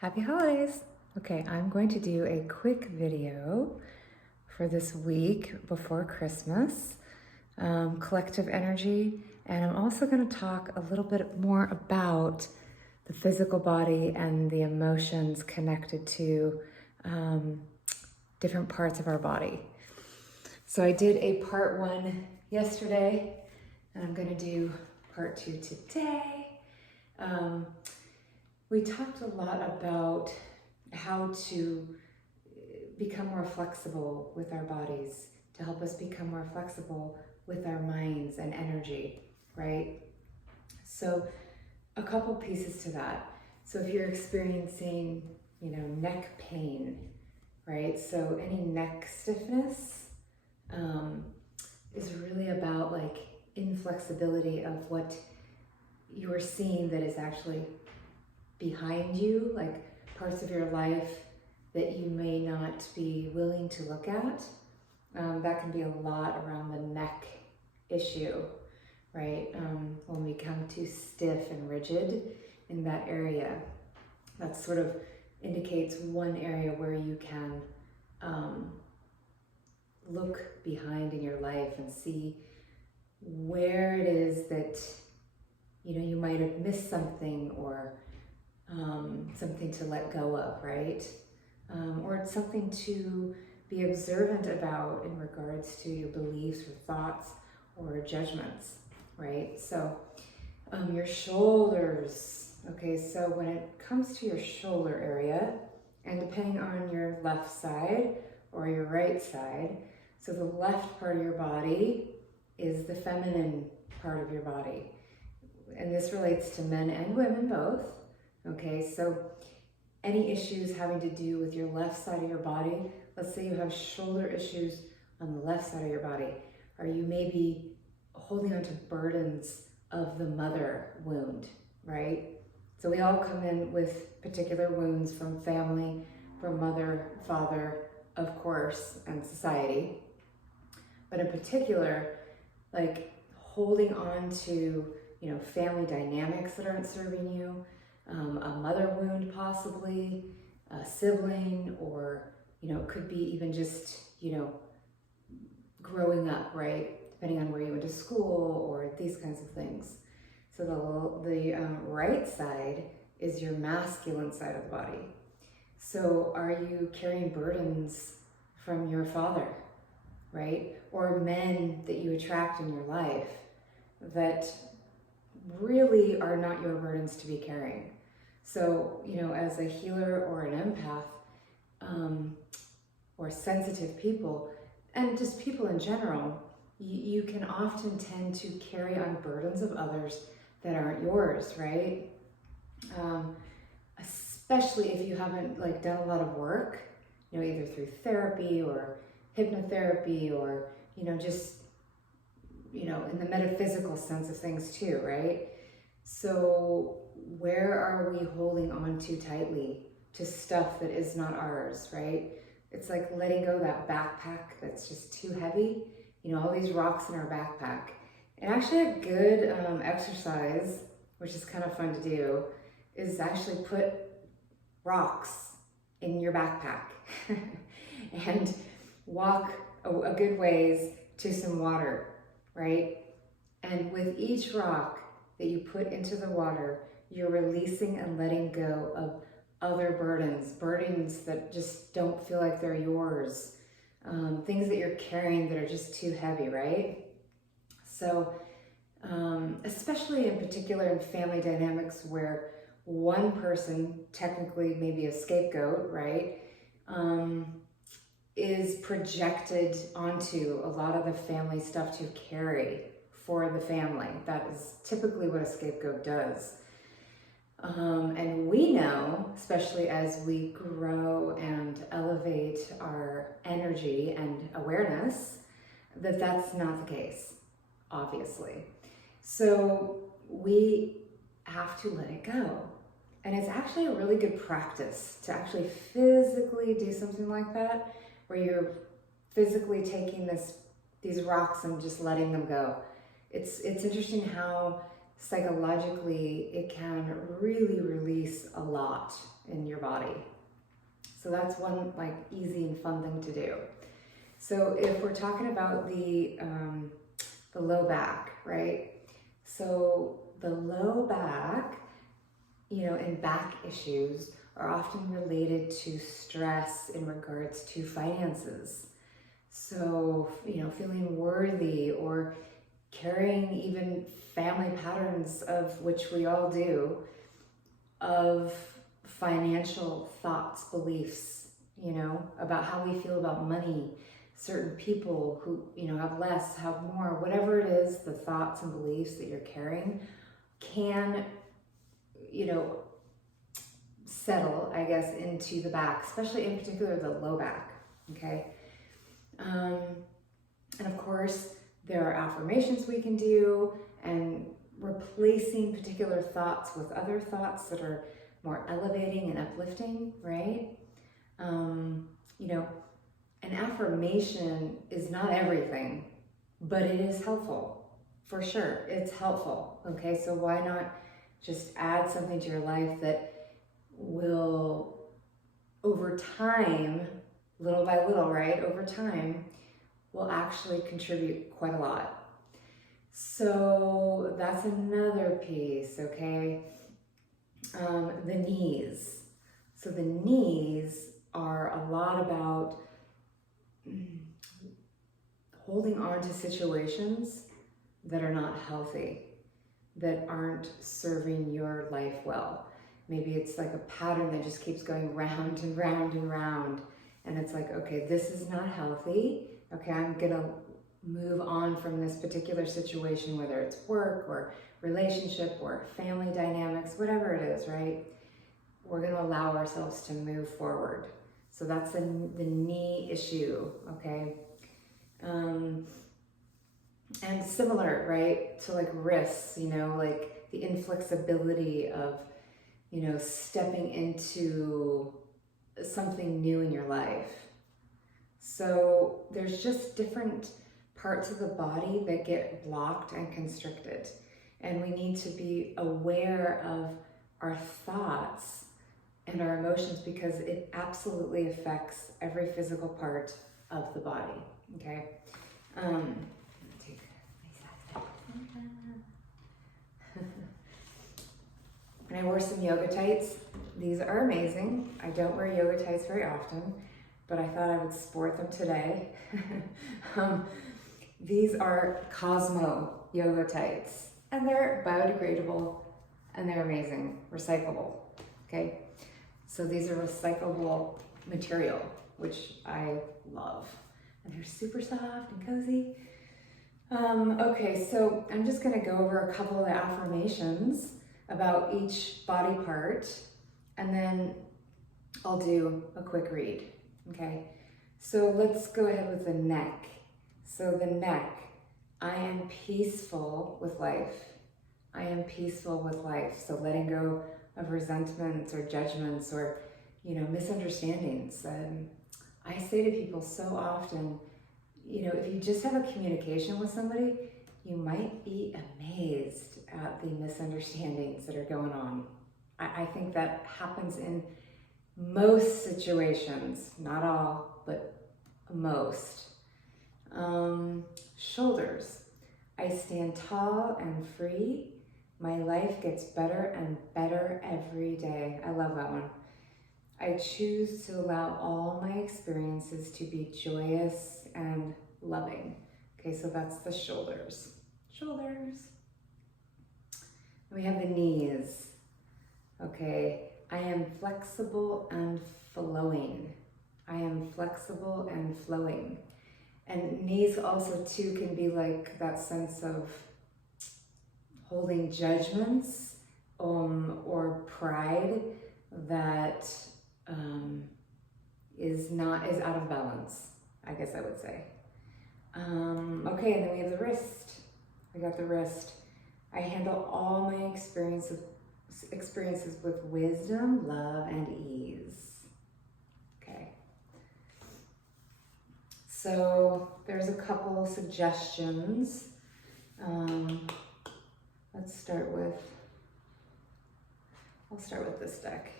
Happy holidays! Okay, I'm going to do a quick video for this week before Christmas, collective energy, and I'm also going to talk a little bit more about the physical body and the emotions connected to different parts of our body. So I did a part 1 yesterday, and I'm going to do part 2 today. We talked a lot about how to become more flexible with our bodies, to help us become more flexible with our minds and energy, right? So a couple pieces to that. So if you're experiencing, neck pain, right? So any neck stiffness is really about like inflexibility of what you're seeing that is actually behind you, like parts of your life that you may not be willing to look at. That can be a lot around the neck issue, right? When we become too stiff and rigid in that area, that sort of indicates one area where you can look behind in your life and see where it is that you might have missed something, or something to let go of, right? Or it's something to be observant about in regards to your beliefs or thoughts or judgments, right? So your shoulders, okay, so when it comes to your shoulder area, and depending on your left side or your right side, so the left part of your body is the feminine part of your body. And this relates to men and women both. Okay, so any issues having to do with your left side of your body, let's say you have shoulder issues on the left side of your body, or you may be holding on to burdens of the mother wound, right? So we all come in with particular wounds from family, from mother, father, of course, and society. But in particular, like holding on to, family dynamics that aren't serving you, a mother wound possibly, a sibling, or, it could be even just, growing up, right? Depending on where you went to school or these kinds of things. So the right side is your masculine side of the body. So are you carrying burdens from your father, right? Or men that you attract in your life that really are not your burdens to be carrying? So, as a healer or an empath, or sensitive people, and just people in general, you can often tend to carry on burdens of others that aren't yours, right? Especially if you haven't done a lot of work, either through therapy or hypnotherapy, or, just, in the metaphysical sense of things too, right? So where are we holding on too tightly to stuff that is not ours, right? It's like letting go of that backpack that's just too heavy, all these rocks in our backpack. And actually a good exercise, which is kind of fun to do, is actually put rocks in your backpack and walk a good ways to some water, right? And with each rock that you put into the water, you're releasing and letting go of other burdens that just don't feel like they're yours, things that you're carrying that are just too heavy, right? So especially in particular in family dynamics where one person, technically maybe a scapegoat, right, is projected onto a lot of the family stuff to carry for the family. That is typically what a scapegoat does. And we know, especially as we grow and elevate our energy and awareness, that that's not the case, obviously. So we have to let it go. And it's actually a really good practice to actually physically do something like that, where you're physically taking these rocks and just letting them go. It's interesting how psychologically, it can really release a lot in your body. So that's one like easy and fun thing to do. So if we're talking about the low back, right? So the low back, and back issues are often related to stress in regards to finances. So, feeling worthy or carrying even family patterns, of which we all do, of financial thoughts, beliefs, about how we feel about money, certain people who, have less, have more, whatever it is, the thoughts and beliefs that you're carrying can, settle, I guess, into the back, especially in particular the low back, okay? And of course, there are affirmations we can do, and replacing particular thoughts with other thoughts that are more elevating and uplifting, right? An affirmation is not everything, but it is helpful, for sure. It's helpful, okay? So why not just add something to your life that will, over time, little by little, right? Over time, will actually contribute quite a lot. So that's another piece, okay? The knees. So the knees are a lot about holding on to situations that are not healthy, that aren't serving your life well. Maybe it's like a pattern that just keeps going round and round and round. And it's like, okay, this is not healthy. Okay, I'm gonna move on from this particular situation, whether it's work or relationship or family dynamics, whatever it is, right? We're gonna allow ourselves to move forward. So that's the knee issue, okay? And similar, right, to like wrists, like the inflexibility of, stepping into something new in your life. So there's just different parts of the body that get blocked and constricted. And we need to be aware of our thoughts and our emotions, because it absolutely affects every physical part of the body, okay? And I wore some yoga tights. These are amazing. I don't wear yoga tights very often, but I thought I would sport them today. These are Cosmo yoga tights, and they're biodegradable, and they're amazing, recyclable, okay? So these are recyclable material, which I love, and they're super soft and cozy. Okay, so I'm just gonna go over a couple of the affirmations about each body part, and then I'll do a quick read, okay? So let's go ahead with the neck. So the neck, I am peaceful with life. I am peaceful with life. So letting go of resentments or judgments or, misunderstandings. I say to people so often, if you just have a communication with somebody, you might be amazed at the misunderstandings that are going on. I think that happens in most situations, not all, but most. Shoulders. I stand tall and free. My life gets better and better every day. I love that one. I choose to allow all my experiences to be joyous and loving. Okay, so that's the shoulders. Shoulders. We have the knees. Okay, I am flexible and flowing. I am flexible and flowing. And knees also too can be like that sense of holding judgments or pride that is out of balance, I guess I would say. Okay, and then we have the wrist. We got the wrist. I handle all my experiences with wisdom, love, and ease. Okay. So there's a couple suggestions Let's start with, I'll start with this deck.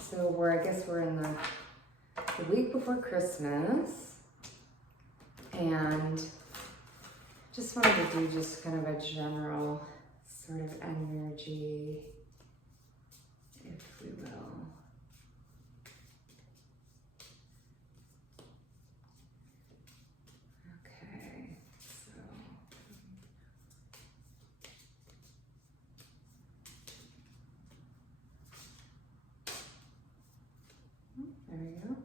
So I guess we're in the week before Christmas, and just wanted to do just kind of a general sort of energy, if we will. Okay, so there we go.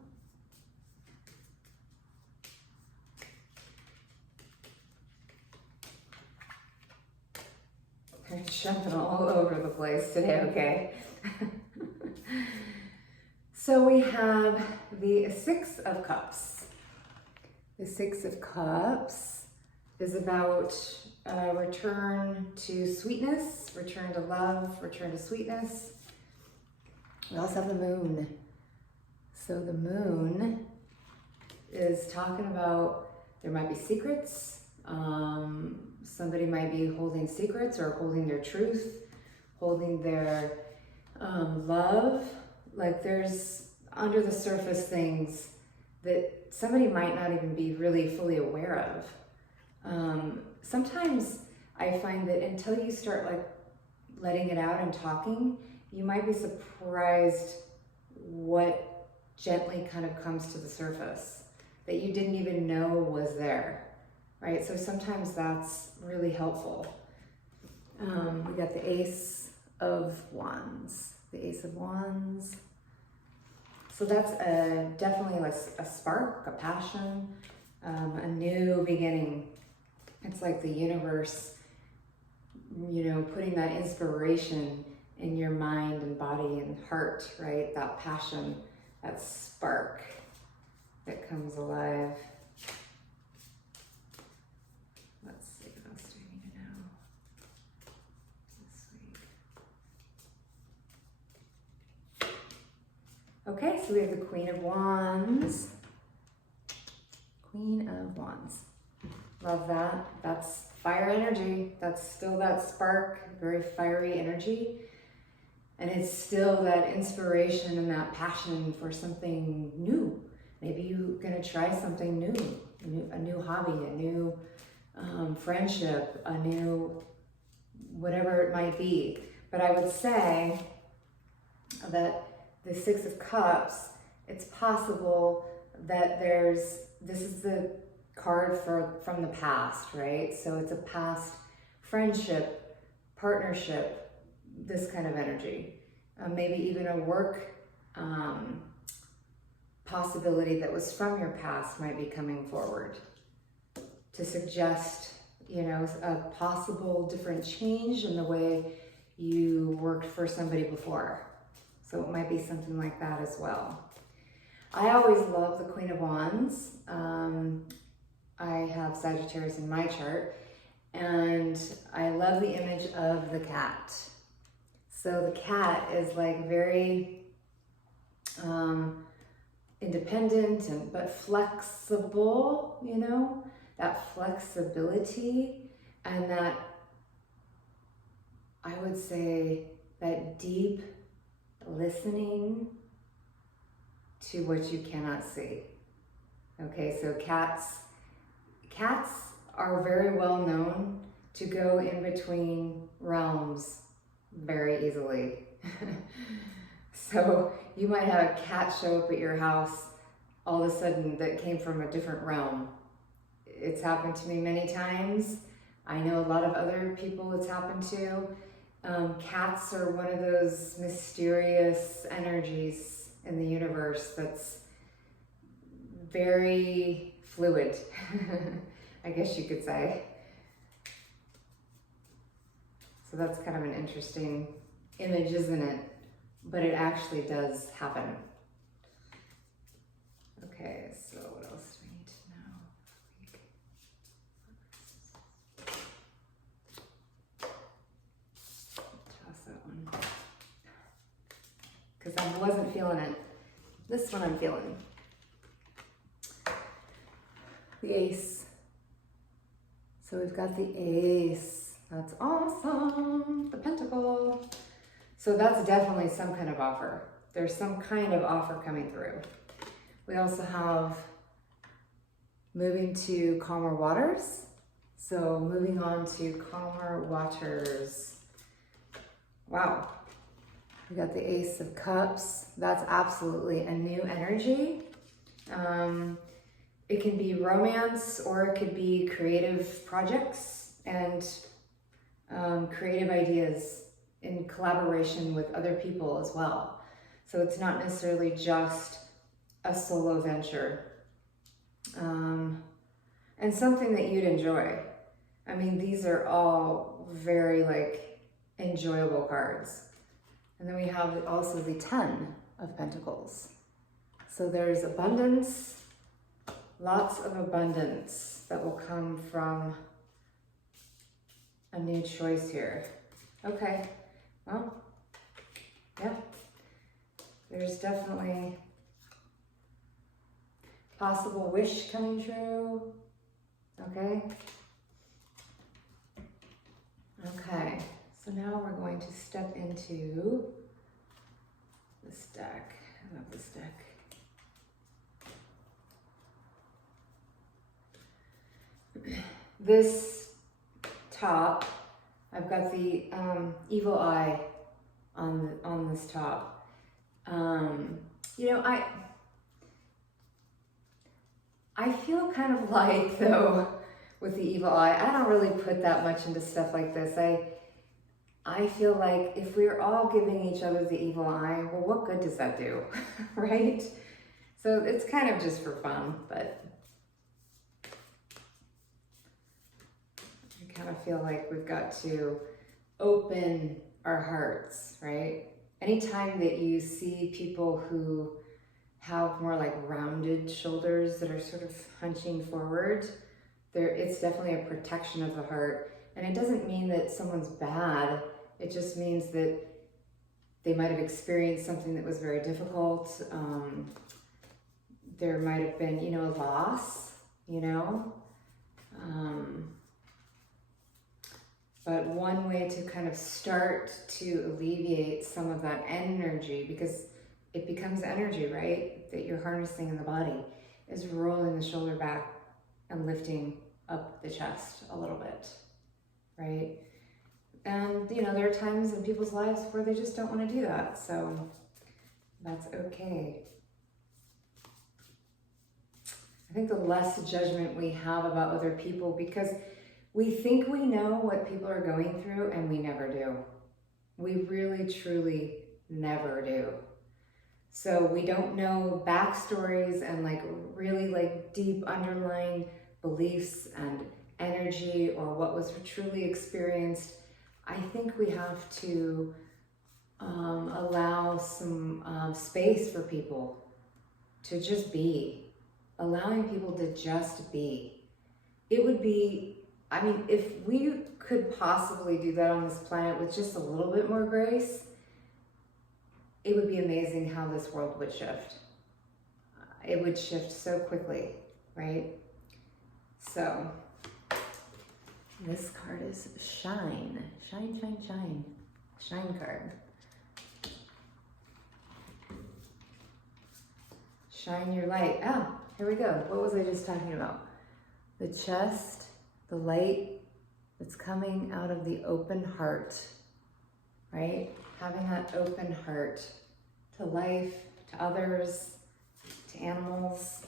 I'm jumping all over the place today, okay? So we have the Six of Cups. The Six of Cups is about return to sweetness, return to love, return to sweetness. We also have the Moon. So the Moon is talking about there might be secrets. Somebody might be holding secrets or holding their truth, holding their love. Like there's under the surface things that somebody might not even be really fully aware of. Sometimes I find that until you start like letting it out and talking, you might be surprised what gently kind of comes to the surface that you didn't even know was there. Right, so sometimes that's really helpful. We got the Ace of Wands. The Ace of Wands. So that's definitely a spark, a passion, a new beginning. It's like the universe, putting that inspiration in your mind and body and heart, right? That passion, that spark that comes alive. Let's see, what else do we need to know this week? Okay, so we have the Queen of Wands. Queen of Wands. Love that. That's fire energy. That's still that spark, very fiery energy. And it's still that inspiration and that passion for something new. Maybe you're gonna try something new, a new hobby, a new friendship, a new whatever it might be. But I would say that the Six of Cups, it's possible that this is the card from the past, right? So it's a past friendship, partnership, this kind of energy. Maybe even a work possibility that was from your past might be coming forward to suggest, a possible different change in the way you worked for somebody before. So it might be something like that as well. I always love the Queen of Wands. I have Sagittarius in my chart, and I love the image of the cat. So the cat is like very independent but flexible, that flexibility and that, I would say, that deep listening to what you cannot see. Okay, so cats are very well known to go in between realms very easily. So you might have a cat show up at your house all of a sudden that came from a different realm. It's happened to me many times. I know a lot of other people it's happened to. Cats are one of those mysterious energies in the universe that's very fluid, I guess you could say. So that's kind of an interesting image, isn't it? But it actually does happen. Okay, so what else do we need to know? Toss that one. Because I wasn't feeling it. This one I'm feeling. The Ace. So we've got the Ace. That's awesome. The Pentacle. So that's definitely some kind of offer. There's some kind of offer coming through. We also have moving to calmer waters. So moving on to calmer waters. Wow. We got the Ace of Cups. That's absolutely a new energy. It can be romance, or it could be creative projects and creative ideas in collaboration with other people as well. So it's not necessarily just a solo venture. And something that you'd enjoy. I mean, these are all very like enjoyable cards. And then we have also the 10 of Pentacles. So there's abundance, lots of abundance that will come from a new choice here. Okay, well, yeah, there's definitely possible wish coming true. Okay. Okay, so now we're going to step into this deck. I love this deck. This top, I've got the evil eye on this top. You know, I feel kind of like, though, with the evil eye, I don't really put that much into stuff like this. I feel like if we're all giving each other the evil eye, well, what good does that do, right? So it's kind of just for fun, but I kind of feel like we've got to open our hearts, right? Anytime that you see people who have more like rounded shoulders that are sort of hunching forward, it's definitely a protection of the heart. And it doesn't mean that someone's bad. It just means that they might have experienced something that was very difficult. There might have been, you know, a loss, you know. But one way to kind of start to alleviate some of that energy, because it becomes energy, right, that you're harnessing in the body, is rolling the shoulder back and lifting up the chest a little bit, right? And, you know, there are times in people's lives where they just don't want to do that, so that's okay. I think the less judgment we have about other people, because we think we know what people are going through, and we never do. We really, truly never do. So we don't know backstories and like really like deep underlying beliefs and energy, or what was truly experienced. I think we have to allow some space for people to just be, allowing people to just be. It would be, I mean, if we could possibly do that on this planet with just a little bit more grace, it would be amazing how this world would shift. It would shift so quickly, right? So, this card is Shine. Shine, shine, shine. Shine card. Shine your light. Ah, here we go. What was I just talking about? The chest, the light that's coming out of the open heart, right? Having that open heart to life, to others, to animals,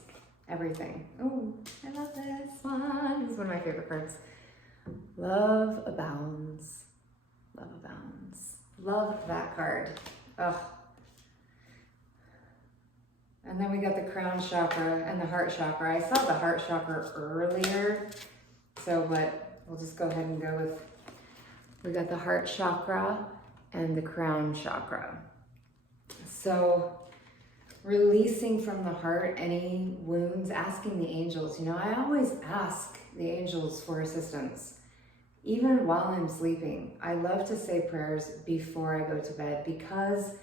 everything. Oh, I love this one. This is one of my favorite cards. Love abounds. Love abounds. Love that card. Ugh. And then we got the crown chakra and the heart chakra. I saw the heart chakra earlier, so but we'll just go ahead and go with, we got the heart chakra and the crown chakra. So releasing from the heart any wounds, asking the angels. You know, I always ask the angels for assistance, even while I'm sleeping. I love to say prayers before I go to bed, because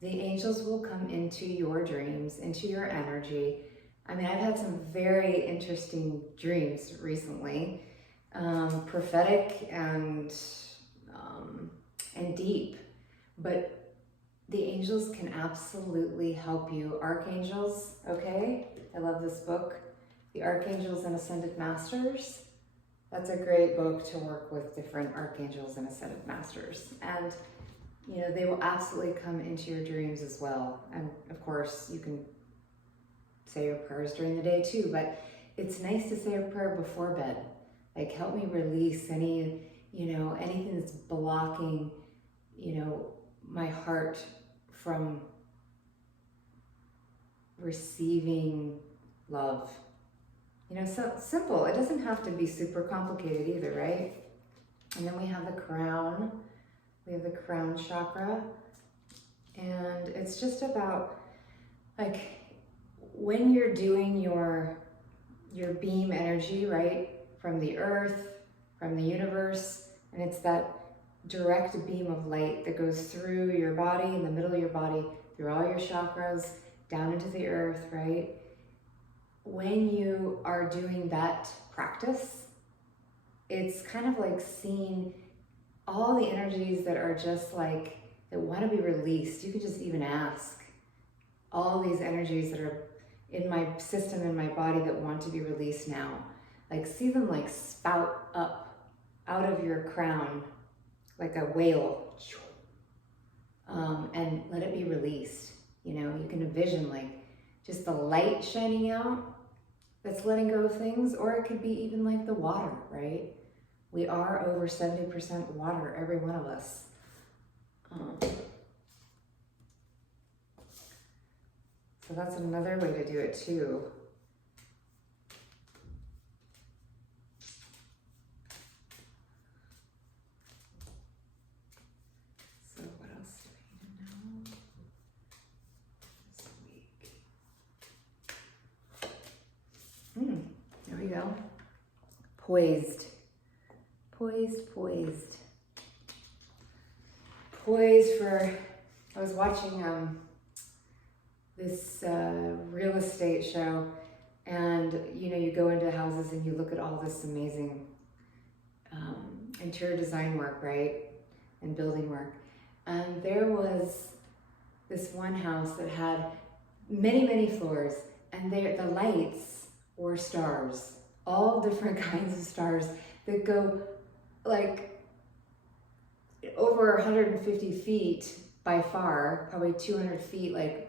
the angels will come into your dreams, into your energy. I mean, I've had some very interesting dreams recently, prophetic and deep. But the angels can absolutely help you. Archangels, okay? I love this book, The Archangels and Ascended Masters. That's a great book to work with different archangels and ascended masters. And, you know, they will absolutely come into your dreams as well. And of course, you can say your prayers during the day too, but it's nice to say a prayer before bed. Like, help me release any, you know, anything that's blocking, you know, my heart from receiving love. You know, so simple. It doesn't have to be super complicated either, right? And then we have the crown. We have the crown chakra. And it's just about, like, when you're doing your beam energy, right? From the earth, from the universe, and it's that direct beam of light that goes through your body, in the middle of your body, through all your chakras, down into the earth, right? When you are doing that practice, it's kind of like seeing all the energies that are just like, that want to be released. You can just even ask all these energies that are in my system, in my body, that want to be released now. Like, see them like spout up out of your crown like a whale, and let it be released. You know, you can envision like just the light shining out that's letting go of things, or it could be even like the water, right? We are over 70% water, every one of us. So that's another way to do it too. So what else do we need to know this week? There we go. Poised. Poised, poised. Poised for, I was watching this real estate show, and you know, you go into houses and you look at all this amazing interior design work, right? And building work. And there was this one house that had many, many floors, and the lights were stars, all different kinds of stars that go like over 150 feet by far, probably 200 feet, like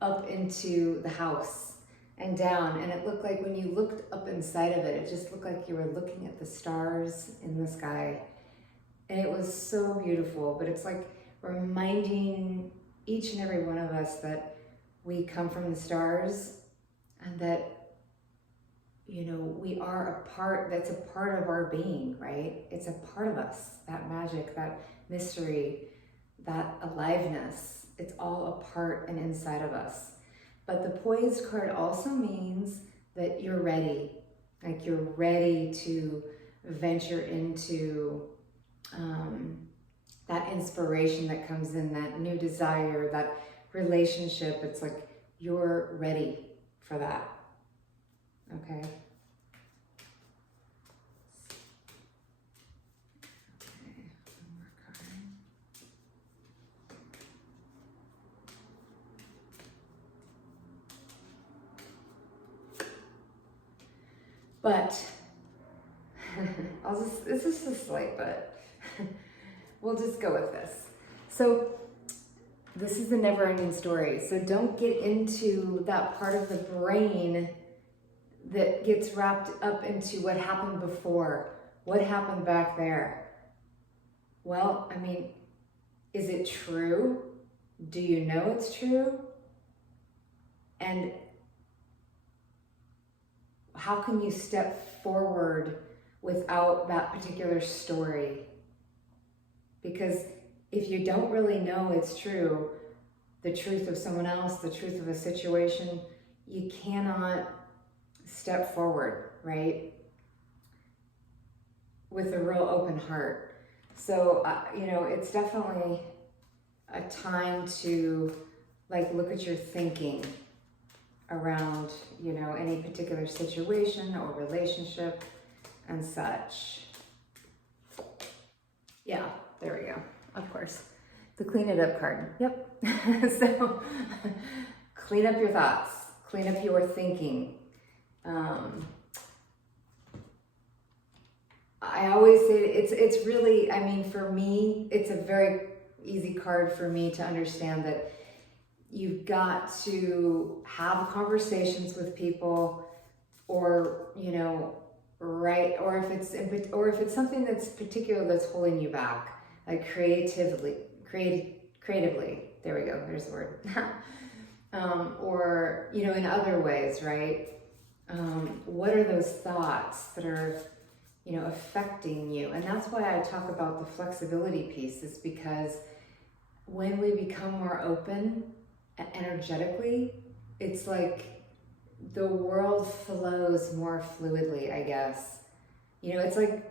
up into the house and down. And it looked like when you looked up inside of it, it just looked like you were looking at the stars in the sky. And it was so beautiful, but it's like reminding each and every one of us that we come from the stars, and that, you know, we are a part, that's a part of our being, right? It's a part of us, that magic, that mystery, that aliveness. It's all a part and inside of us. But the poised card also means that you're ready. Like, you're ready to venture into that inspiration that comes in, that new desire, that relationship. It's like you're ready for that. Okay. One more card. But this is just slight, but we'll just go with this. So this is the never-ending story. So don't get into that part of the brain that gets wrapped up into what happened before, what happened back there. Well, I mean, is it true? Do you know it's true? And how can you step forward without that particular story? Because if you don't really know it's true, the truth of someone else, the truth of a situation, you cannot step forward, right? With a real open heart. So, you know, it's definitely a time to like look at your thinking around, you know, any particular situation or relationship. and such. Yeah, there we go. Of course. The clean it up card. Yep. So clean up your thoughts, clean up your thinking. I always say it's really, I mean, for me, it's a very easy card for me to understand that you've got to have conversations with people, or, you know, right, or if it's something that's particular that's holding you back, like creatively, there we go, there's the word. Or, you know, in other ways, right? What are those thoughts that are, you know, affecting you? And that's why I talk about the flexibility piece, is because when we become more open energetically, it's like the world flows more fluidly, I guess. You know, it's like,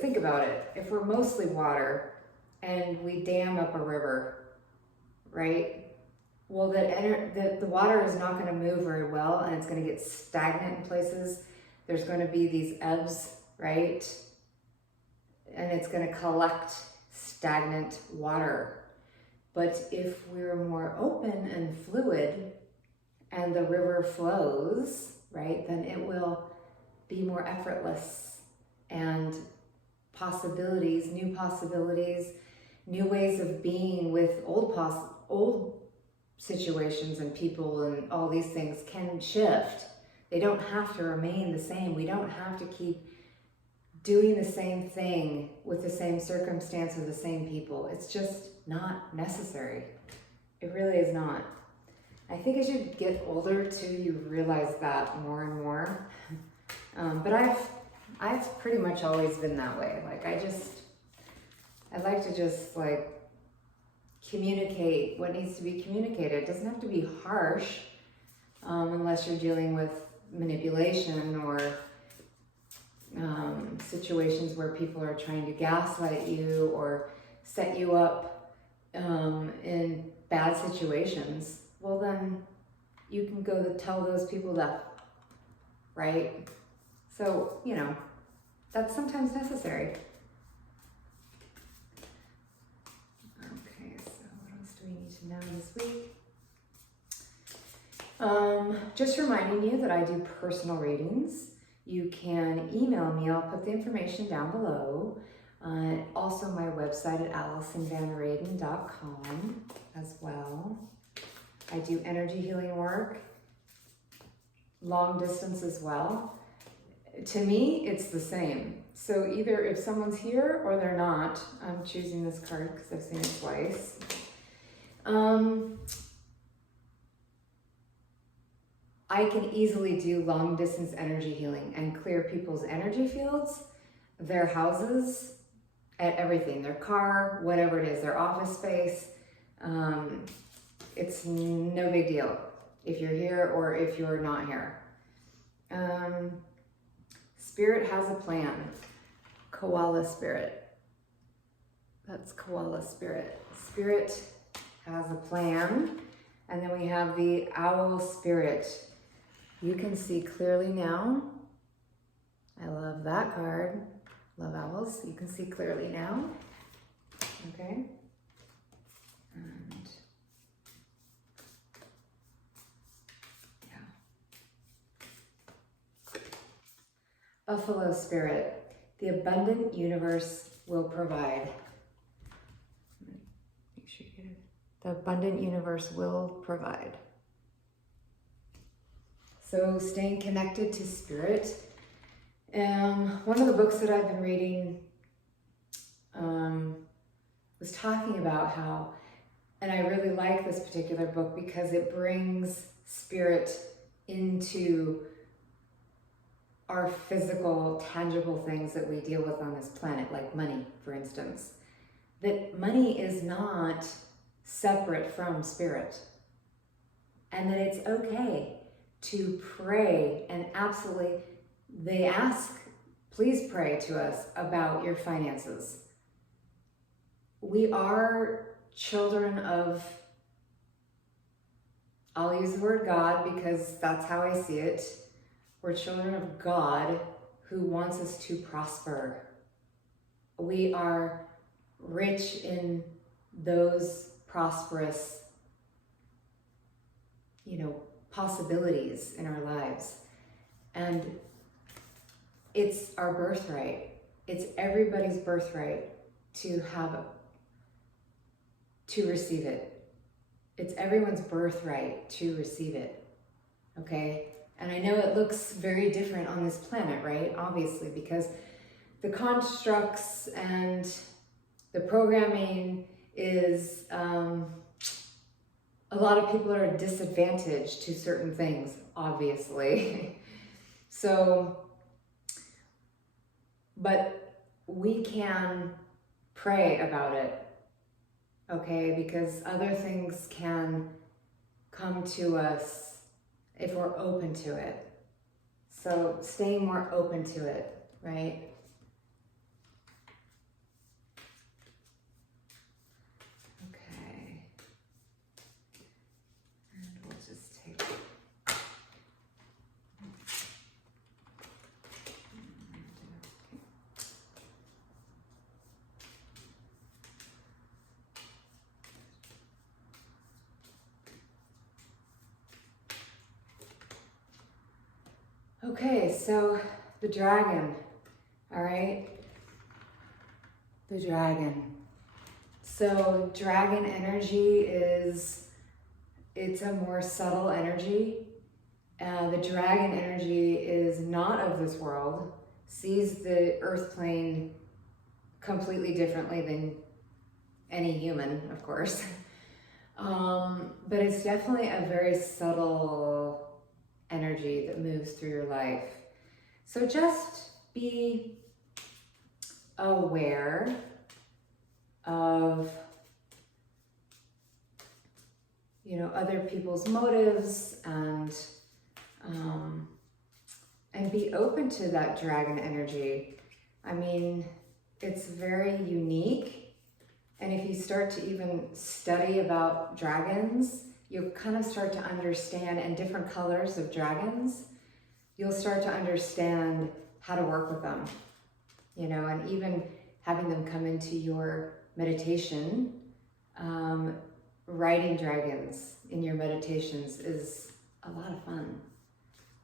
think about it. If we're mostly water and we dam up a river, right? Well, the water is not going to move very well, and it's going to get stagnant in places. There's going to be these ebbs, right? And it's going to collect stagnant water. But if we're more open and fluid and the river flows, right, then it will be more effortless, and possibilities, new ways of being with old situations and people and all these things can shift. They don't have to remain the same. We don't have to keep doing the same thing with the same circumstance or the same people. It's just not necessary. It really is not. I think as you get older too, you realize that more and more. But I've pretty much always been that way. Like I like to just like communicate what needs to be communicated. It doesn't have to be harsh, unless you're dealing with manipulation or situations where people are trying to gaslight you or set you up in bad situations. Well, then you can go to tell those people that, right? So, you know, that's sometimes necessary. Okay, so what else do we need to know this week? Just reminding you that I do personal readings. You can email me. I'll put the information down below. Also my website at AllisonVanRaden.com as well. I do energy healing work, long distance as well. To me, it's the same. So either if someone's here or they're not, I'm choosing this card because I've seen it twice. I can easily do long distance energy healing and clear people's energy fields, their houses, at everything, their car, whatever it is, their office space. It's no big deal if you're here or if you're not here. Spirit has a plan. Koala spirit. That's koala spirit. Spirit has a plan. And then we have the owl spirit. You can see clearly now. I love that card. Love owls. You can see clearly now. Okay. And yeah. Buffalo spirit. The abundant universe will provide. Make sure you get it. The abundant universe will provide. So staying connected to spirit. One of the books that I've been reading was talking about how, and I really like this particular book because it brings spirit into our physical, tangible things that we deal with on this planet, like money, for instance. That money is not separate from spirit, and that it's okay to pray, and absolutely, they ask, please pray to us about your finances. We are children of, I'll use the word God because that's how I see it. We're children of God who wants us to prosper. We are rich in those prosperous, possibilities in our lives. And it's our birthright. It's everybody's birthright to receive it. It's everyone's birthright to receive it, okay? And I know it looks very different on this planet, right? Obviously, because the constructs and the programming is, a lot of people are disadvantaged to certain things, obviously. So, but we can pray about it, okay? Because other things can come to us if we're open to it. So staying more open to it, right? Okay. And we'll just take... Okay, so the dragon, all right? The dragon. So dragon energy it's a more subtle energy. The dragon energy is not of this world, sees the earth plane completely differently than any human, of course. But it's definitely a very subtle energy that moves through your life. So just be aware of, other people's motives and be open to that dragon energy. I mean, it's very unique. And if you start to even study about dragons, you'll kind of start to understand, and different colors of dragons, you'll start to understand how to work with them, and even having them come into your meditation, writing dragons in your meditations is a lot of fun.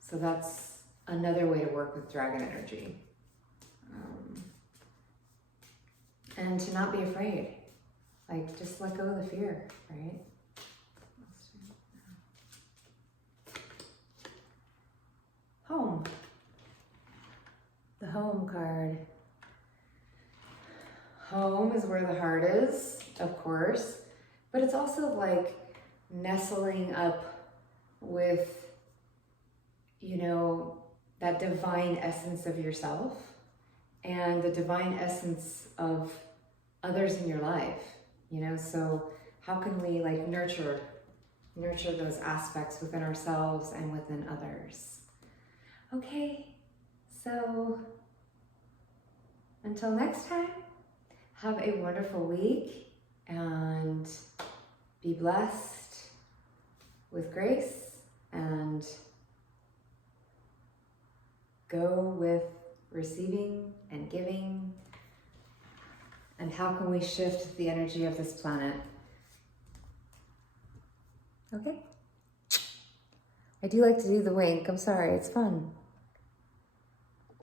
So that's another way to work with dragon energy. And to not be afraid, just let go of the fear, right? Home. The home card. Home is where the heart is, of course, but it's also like nestling up with, that divine essence of yourself and the divine essence of others in your life, so how can we nurture those aspects within ourselves and within others? Okay, so until next time, have a wonderful week and be blessed with grace and go with receiving and giving. And how can we shift the energy of this planet? Okay. I do like to do the wink. I'm sorry, it's fun.